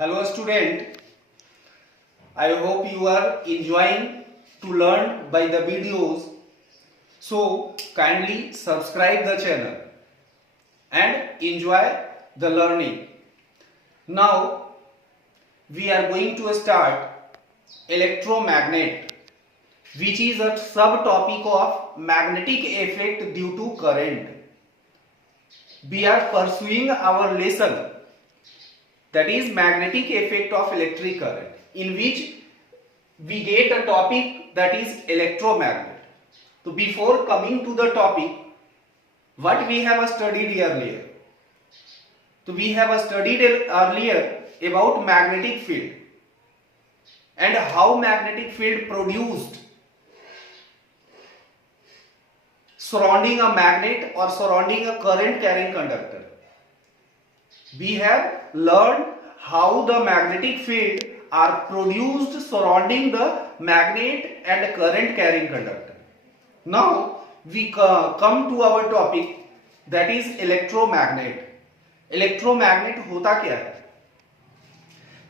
Hello student, I hope you are enjoying to learn by the videos. So kindly subscribe the channel and enjoy the learning. Now we are going to start electromagnet, which is a subtopic of magnetic effect due to current. We are pursuing our lesson, that is magnetic effect of electric current, in which we get a topic that is electromagnet. So before coming to the topic, what we have studied earlier? So we have studied earlier about magnetic field and how magnetic field produced surrounding a magnet or surrounding a current carrying conductor. We have learned how the magnetic field are produced surrounding the magnet and current carrying conductor. Now we come to our topic, that is electromagnet. Electromagnet होता क्या है?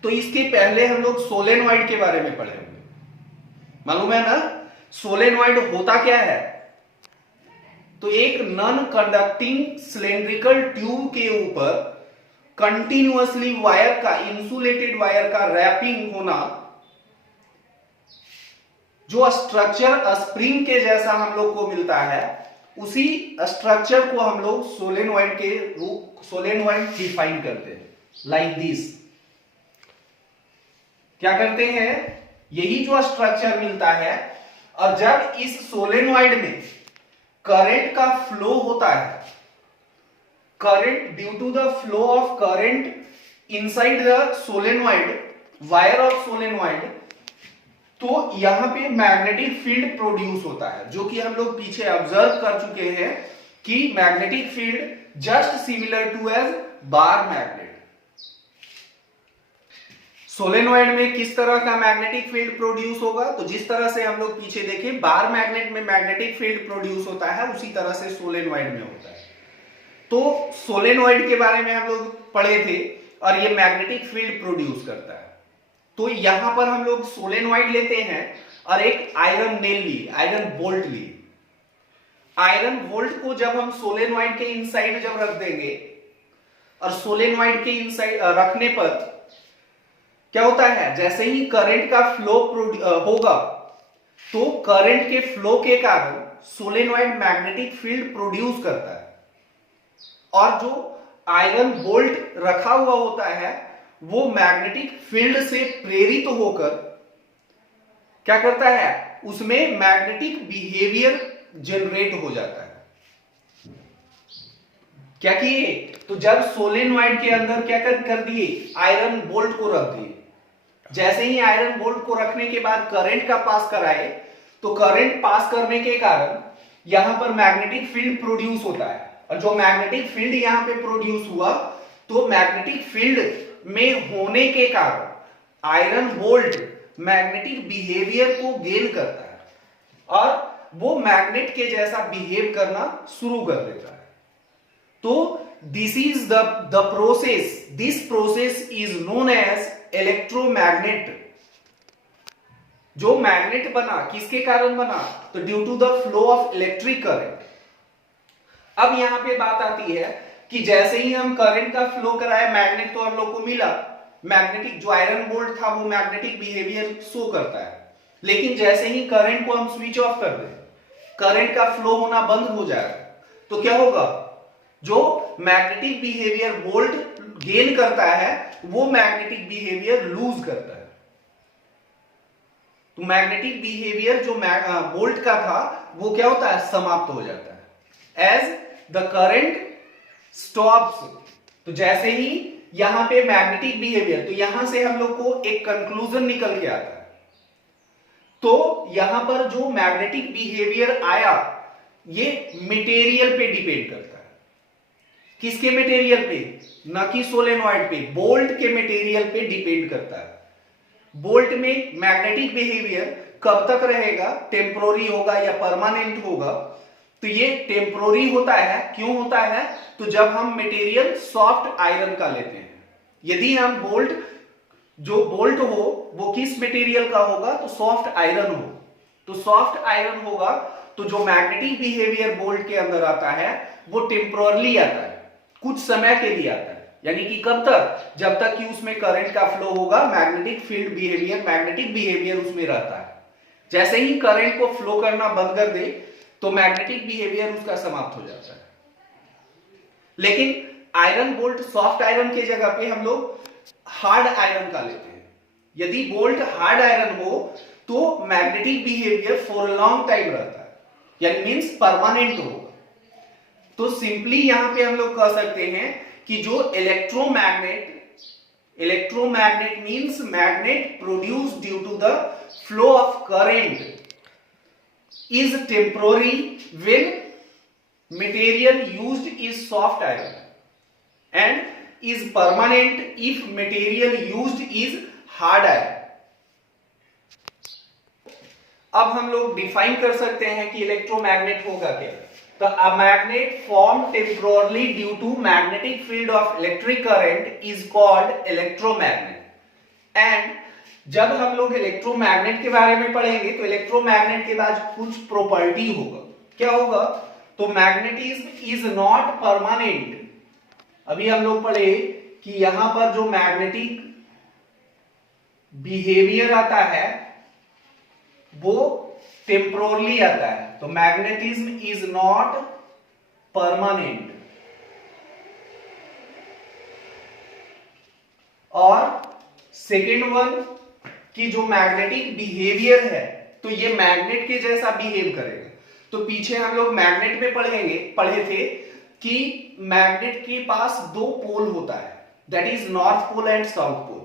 तो इसके पहले हम लोग solenoid के बारे में पढ़े होंगे, मालूम है ना? सोलेनॉइड होता क्या है? तो एक नॉन कंडक्टिंग सिलेंड्रिकल ट्यूब के ऊपर कंटिन्यूअसली वायर का, इंसुलेटेड वायर का रैपिंग होना, जो स्ट्रक्चर स्प्रिंग के जैसा हम लोग को मिलता है, उसी स्ट्रक्चर को हम लोग सोलेनॉइड के रूप सोलेनॉइड डिफाइन करते हैं लाइक दिस. क्या करते हैं? यही जो स्ट्रक्चर मिलता है, और जब इस सोलेनॉइड में करंट का फ्लो होता है, current due to the flow of current inside the solenoid, wire of solenoid, तो यहां पे मैग्नेटिक फील्ड प्रोड्यूस होता है, जो कि हम लोग पीछे ऑब्जर्व कर चुके हैं कि magnetic field just similar to as bar magnet. Solenoid में किस तरह का मैग्नेटिक फील्ड प्रोड्यूस होगा? तो जिस तरह से हम लोग पीछे देखें बार मैग्नेट में मैग्नेटिक फील्ड प्रोड्यूस होता है, उसी तरह से सोलेनॉइड में होता है. तो सोलेनॉइड के बारे में हम लोग पढ़े थे, और ये मैग्नेटिक फील्ड प्रोड्यूस करता है. तो यहां पर हम लोग सोलेनॉइड लेते हैं और एक आयरन नेल लिए, आयरन बोल्ट लिए. आयरन बोल्ट को जब हम सोलेनॉइड के इनसाइड जब रख देंगे, और सोलेनॉइड के इनसाइड रखने पर क्या होता है? जैसे ही करंट का फ्लो होगा, तो करंट के फ्लो के कारण सोलेनॉइड मैग्नेटिक फील्ड प्रोड्यूस करता है, और जो आयरन बोल्ट रखा हुआ होता है, वो मैग्नेटिक फील्ड से प्रेरित होकर क्या करता है? उसमें मैग्नेटिक बिहेवियर जनरेट हो जाता है. क्या किए? तो जब सोलेनॉइड के अंदर क्या कर दिए? आयरन बोल्ट को रख दिए. जैसे ही आयरन बोल्ट को रखने के बाद करंट का पास कराए, तो करंट पास करने के कारण यहां पर मैग्नेटिक फील्ड प्रोड्यूस होता है, और जो मैग्नेटिक फील्ड यहां पे प्रोड्यूस हुआ, तो मैग्नेटिक फील्ड में होने के कारण आयरन बोल्ट मैग्नेटिक बिहेवियर को गेन करता है, और वो मैग्नेट के जैसा बिहेव करना शुरू कर देता है. तो this is the process, this process is known as electromagnet. जो मैग्नेट बना किसके कारण बना? तो due to the flow of electric current. अब यहां पे बात आती है कि जैसे ही हम करंट का फ्लो कराए, मैग्नेट तो हम लोग को मिला, मैग्नेटिक जो आयरन बोल्ट था वो मैग्नेटिक बिहेवियर शो करता है. लेकिन जैसे ही करंट को हम स्विच ऑफ कर दें, करंट का फ्लो होना बंद हो जाएगा, तो क्या होगा? जो मैग्नेटिक बिहेवियर बोल्ट गेन करता है, वो मैग्नेटिक बिहेवियर लूज करता है. तो मैग्नेटिक बिहेवियर जो बोल्ट का था, वो क्या होता है? समाप्त हो जाता है एज द करंट स्टॉप्स. तो जैसे ही यहां पे मैग्नेटिक बिहेवियर, तो यहां से हम लोग को एक कंक्लूजन निकल के आता है. तो यहां पर जो मैग्नेटिक बिहेवियर आया, ये मटेरियल पे डिपेंड करता है. किसके मटेरियल पे? ना कि सोलेनॉइड पे, बोल्ट के मटेरियल पे डिपेंड करता है. बोल्ट में मैग्नेटिक बिहेवियर कब तक रहेगा? टेम्पोररी होगा या परमानेंट होगा? तो ये टेम्पोररी होता है. क्यों होता है? तो जब हम मटेरियल सॉफ्ट आयरन का लेते हैं, यदि हम बोल्ट जो बोल्ट हो वो किस मटेरियल का होगा, तो सॉफ्ट आयरन हो। तो सॉफ्ट आयरन होगा तो जो मैग्नेटिक बिहेवियर बोल्ट के अंदर आता है वो टेम्पोरली आता है, कुछ समय के लिए आता है। यानी कि कब तक, जब तक कि उसमें करंट का फ्लो होगा, magnetic field behaviour, magnetic behaviour उसमें रहता है। जैसे ही करंट को फ्लो करना बंद कर दे तो मैग्नेटिक बिहेवियर उसका समाप्त हो जाता है। लेकिन आयरन बोल्ट, सॉफ्ट आयरन के जगह पे हम लोग हार्ड आयरन का लेते हैं। यदि बोल्ट हार्ड आयरन हो तो magnetic behaviour for long time रहता है, यानी मींस परमानेंट होगा। तो सिंपली यहां पे हम लोग कह सकते हैं कि जो electromagnet means magnet produce due to the flow of current is temporary when material used is soft iron and is permanent if material used is hard iron. अब हम लोग डिफाइन कर सकते हैं कि इलेक्ट्रोमैग्नेट होगा क्या। तो a magnet form temporally due to magnetic field of electric current is called electromagnet. And जब हम लोग इलेक्ट्रोमैग्नेट के बारे में पढ़ेंगे तो इलेक्ट्रोमैग्नेट के बाद कुछ प्रॉपर्टी होगा। क्या होगा, तो मैग्नेटिज्म इज नॉट परमानेंट। अभी हम लोग पढ़े कि यहां पर जो मैग्नेटिक बिहेवियर आता है वो टेम्पोरली आता है, तो मैग्नेटिज्म इज नॉट परमानेंट। और सेकेंड वन कि जो मैग्नेटिक बिहेवियर है तो ये मैग्नेट के जैसा बिहेव करेगा। तो पीछे हम लोग मैग्नेट में पढ़े थे कि मैग्नेट के पास दो पोल होता है, that is north pole and south pole.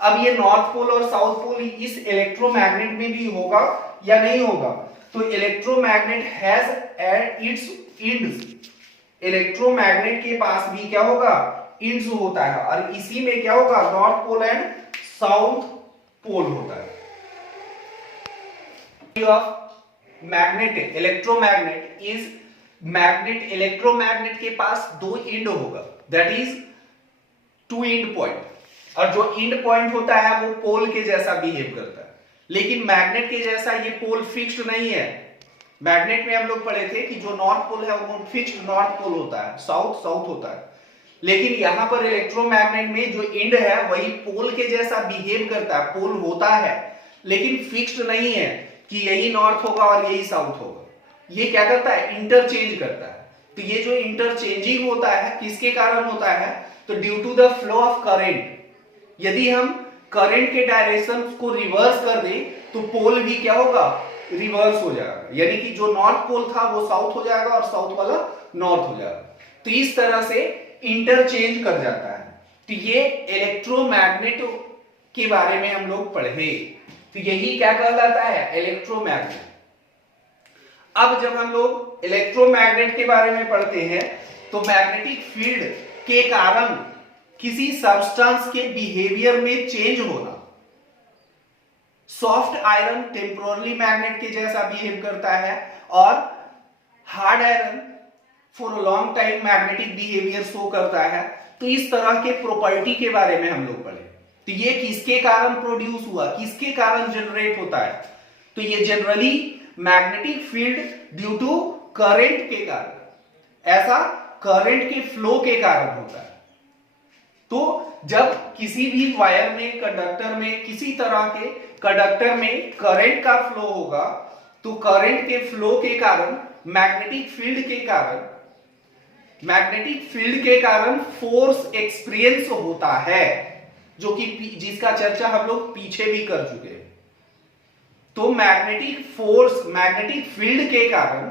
अब ये नॉर्थ पोल और साउथ पोल इस इलेक्ट्रोमैग्नेट में भी होगा या नहीं होगा, तो electromagnet has its ends. Electromagnet के पास भी क्या होगा, इंड्स होता है, और इसी में क्या होगा, north pole and south pole होता है। Magnet electromagnet is magnet, electromagnet के पास दो इंड होगा, that is two end point, और जो इंड पॉइंट होता है वो पोल के जैसा बिहेव करता है। लेकिन मैग्नेट के जैसा ये पोल फिक्स्ड नहीं है। मैग्नेट में हम लोग पढ़े थे कि जो नॉर्थ पोल है वो फिक्स्ड नॉर्थ पोल होता है, साउथ साउथ होता है। लेकिन यहां पर इलेक्ट्रोमैग्नेट में जो इंड है वही पोल के जैसा बिहेव करता है, पोल होता है लेकिन फिक्स्ड नहीं है कि यही नॉर्थ होगा और यही साउथ होगा। ये क्या करता है, इंटरचेंज करता है। तो ये जो इंटरचेंजिंग होता है किसके कारण होता है, तो due to the flow of current. यदि हम करंट के डायरेक्शन को रिवर्स कर दें तो पोल भी क्या होगा, रिवर्स हो जाएगा, यानी कि जो नॉर्थ पोल था वो साउथ हो जाएगा और साउथ वाला नॉर्थ हो जाएगा। तो इस तरह से इंटरचेंज कर जाता है। तो ये इलेक्ट्रोमैग्नेट के बारे में हम लोग पढ़े, तो यही क्या कहलाता है, इलेक्ट्रोमैग्नेट। अब जब हम लोग इलेक्ट्रोमैग्नेट के बारे में पढ़ते हैं तो मैग्नेटिक फील्ड के कारण किसी सब्सटेंस के बिहेवियर में चेंज होना। सॉफ्ट आयरन टेम्पोरली मैग्नेट के जैसा बिहेव करता है और hard iron for long time magnetic behaviour show करता है। तो इस तरह के प्रॉपर्टी के बारे में हम लोग पढ़े। तो ये किसके कारण प्रोड्यूस हुआ, किसके कारण जनरेट होता है, तो ये generally magnetic field due to current के कारण, ऐसा करंट के फ्लो के कारण होता है। तो जब किसी भी वायर में, कंडक्टर में, किसी तरह के कंडक्टर में करंट का फ्लो होगा तो करंट के फ्लो के कारण मैग्नेटिक फील्ड के कारण फोर्स एक्सपीरियंस होता है, जो कि जिसका चर्चा हम लोग पीछे भी कर चुके हैं। तो मैग्नेटिक फील्ड के कारण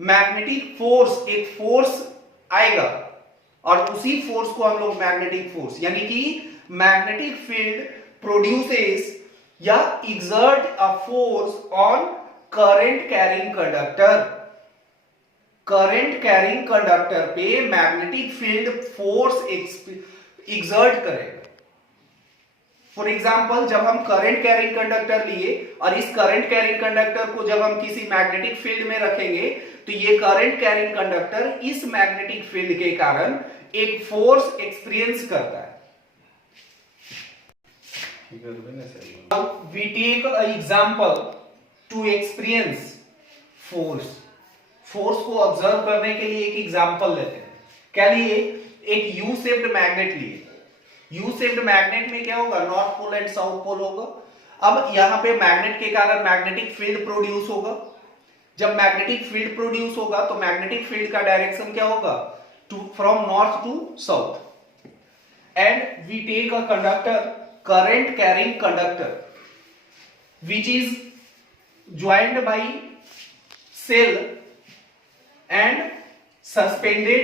मैग्नेटिक फोर्स, एक फोर्स आएगा और उसी फोर्स को हम लोग मैग्नेटिक फोर्स, यानी कि मैग्नेटिक फील्ड प्रोड्यूसेस या exert a force on current carrying conductor पे मैग्नेटिक फील्ड फोर्स एक्सर्ट करेगा। फॉर एग्जाम्पल, जब हम करंट कैरिंग कंडक्टर लिए और इस करंट कैरिंग कंडक्टर को जब हम किसी मैग्नेटिक फील्ड में रखेंगे तो ये करंट कैरिंग कंडक्टर इस मैग्नेटिक फील्ड के कारण एक फोर्स एक्सपीरियंस करता है। we take an example to experience force. Force को ऑब्जर्व करने के लिए एक एग्जांपल लेते हैं। क्या लिए? एक यू शेप्ड मैग्नेट लिए। यू शेप्ड मैग्नेट में क्या होगा? North pole and south pole होगा। अब यहां पे मैग्नेट के कारण मैग्नेटिक फील्ड प्रोड्यूस होगा। जब मैग्नेटिक फील्ड प्रोड्यूस होगा तो मैग्नेटिक फील्ड का डायरेक्शन क्या होगा? From north to south. And we take a conductor, current carrying conductor which is joined by cell and suspended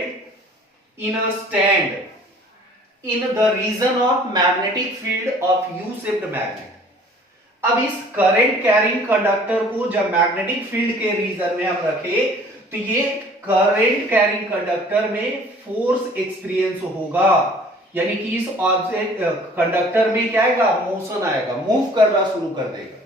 in a stand in the region of magnetic field of U-shaped magnet. अब इस current carrying conductor को जब magnetic field के reason में हम रखें तो ये करंट कैरिंग कंडक्टर में फोर्स एक्सपीरियंस होगा, यानी कि इस ऑब्जेक्ट कंडक्टर में क्या आएगा? मोशन आएगा, मूव करना शुरू कर देगा।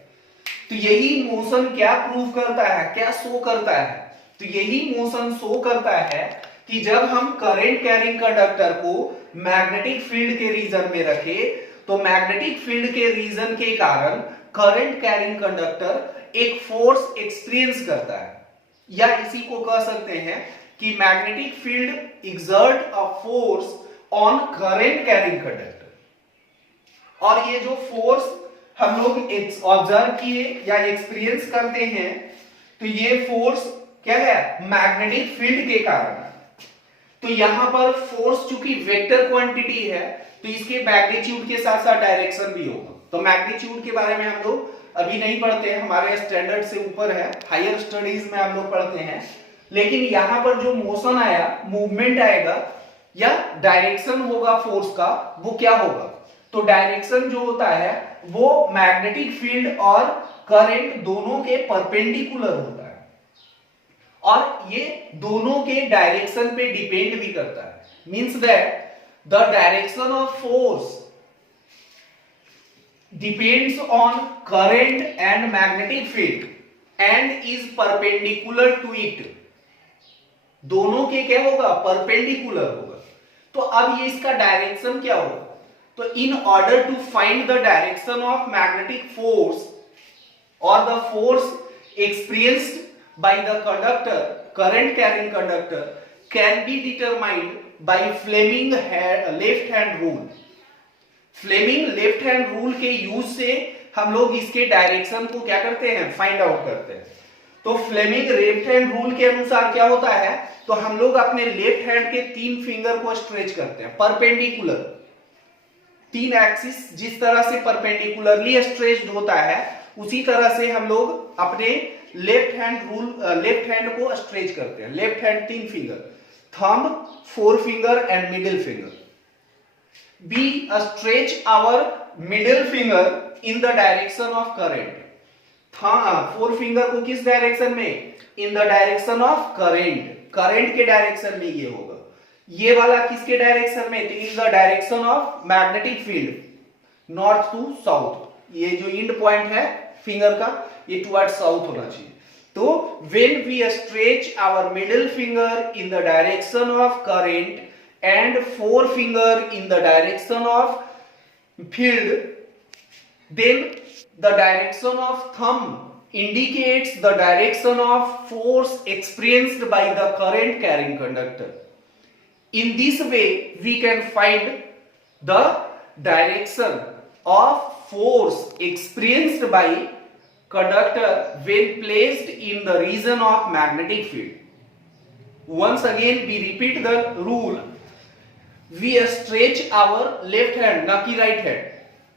तो यही मोशन क्या प्रूव करता है, क्या शो करता है? तो यही मोशन शो करता है कि जब हम करंट कैरिंग कंडक्टर को मैग्नेटिक फील्ड के रीजन में रखें तो मैग्नेटिक फील्ड के रीजन के कारण करंट कैरिंग कंडक्टर एक फोर्स एक्सपीरियंस करता है, या इसी को कह सकते हैं कि magnetic field exert a force on current carrying conductor. और ये जो फोर्स हम लोग ऑब्जर्व किए या एक्सपीरियंस करते हैं तो ये फोर्स क्या है? मैग्नेटिक फील्ड के कारण। तो यहां पर फोर्स चूंकि वेक्टर क्वांटिटी है तो इसके मैग्नीट्यूड के साथ साथ डायरेक्शन भी होगा। तो मैग्नीट्यूड के बारे में हम लोग अभी नहीं पढ़ते हैं, हमारे स्टैंडर्ड से ऊपर है, हायर स्टडीज में हम लोग पढ़ते हैं। लेकिन यहां पर जो मोशन आया, मूवमेंट आएगा या डायरेक्शन होगा फोर्स का, वो क्या होगा? तो डायरेक्शन जो होता है वो मैग्नेटिक फील्ड और करंट दोनों के परपेंडिकुलर होता है, और ये दोनों के डायरेक्शन पे डिपेंड भी करता है। Means that the direction of force depends on current and magnetic field and is perpendicular to it. दोनों के क्या होगा? परपेंडिकुलर होगा। तो अब ये इसका डायरेक्शन क्या होगा? तो in order to find the direction of magnetic force और the force experienced by the conductor, current carrying conductor can be determined by Fleming left hand rule. Fleming left hand rule के use से हम लोग इसके direction को क्या करते हैं? फाइंड आउट करते हैं। तो फ्लेमिंग लेफ्ट हैंड रूल के अनुसार क्या होता है? तो हम लोग अपने लेफ्ट हैंड के 3 फिंगर को स्ट्रेच करते हैं परपेंडिकुलर। 3 एक्सिस जिस तरह से परपेंडिकुलरली स्ट्रेच्ड होता है उसी तरह से हम लोग अपने लेफ्ट हैंड को स्ट्रेच करते हैं। Left hand 3 finger, thumb, 4 finger and middle finger. We stretch our middle finger in the direction of current. 4 finger को किस डायरेक्शन में? In the direction of current. Current के डायरेक्शन में ये होगा। ये वाला किसके डायरेक्शन में? In the direction of magnetic field, north to south. ये जो एंड पॉइंट है फिंगर का ये टुवर्ड साउथ होना चाहिए। तो when we stretch our middle finger in the direction of current and 4 finger in the direction of field, then the direction of thumb indicates the direction of force experienced by the current carrying conductor. In this way we can find the direction of force experienced by conductor when placed in the region of magnetic field. Once again we repeat the rule. We stretch our left hand, ना कि right hand.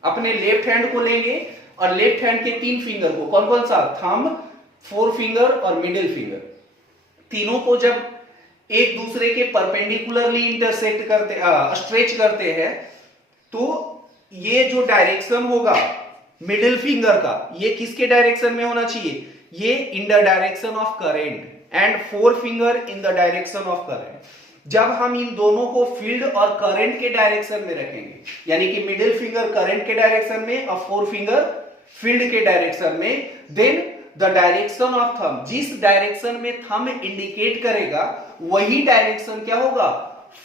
अपने left hand को लेंगे और left hand के 3 finger को, कौन कौन सा? थंब, 4 फिंगर और मिडिल फिंगर। तीनों को जब एक दूसरे के परपेंडिकुलरली इंटरसेक्ट करते, स्ट्रेच करते हैं, तो ये जो डायरेक्शन होगा मिडिल फिंगर का, ये किसके डायरेक्शन में होना चाहिए? ये इन the direction of current and 4 finger in the direction of current. जब हम इन दोनों को फील्ड और करंट के डायरेक्शन में रखेंगे, यानी कि मिडिल फिंगर करंट के डायरेक्शन में और 4 फिंगर फील्ड के डायरेक्शन में, then the direction of thumb, जिस डायरेक्शन में थंब इंडिकेट करेगा वही डायरेक्शन क्या होगा?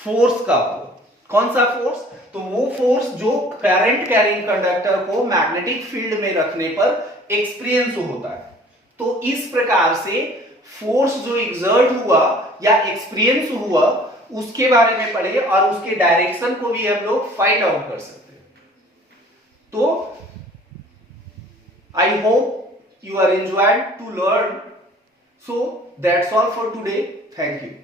फोर्स का होगा। कौन सा फोर्स? तो वो फोर्स जो करंट कैरिंग कंडक्टर को मैग्नेटिक फील्ड में रखने पर एक्सपीरियंस होता है। तो इस प्रकार से फोर्स जो एग्जर्ट हुआ या एक्सपीरियंस हुआ उसके बारे में पढ़े और उसके डायरेक्शन को भी हम लोग फाइंड आउट कर सकते हैं। तो I hope you are enjoyed to learn. So that's all for today. Thank you.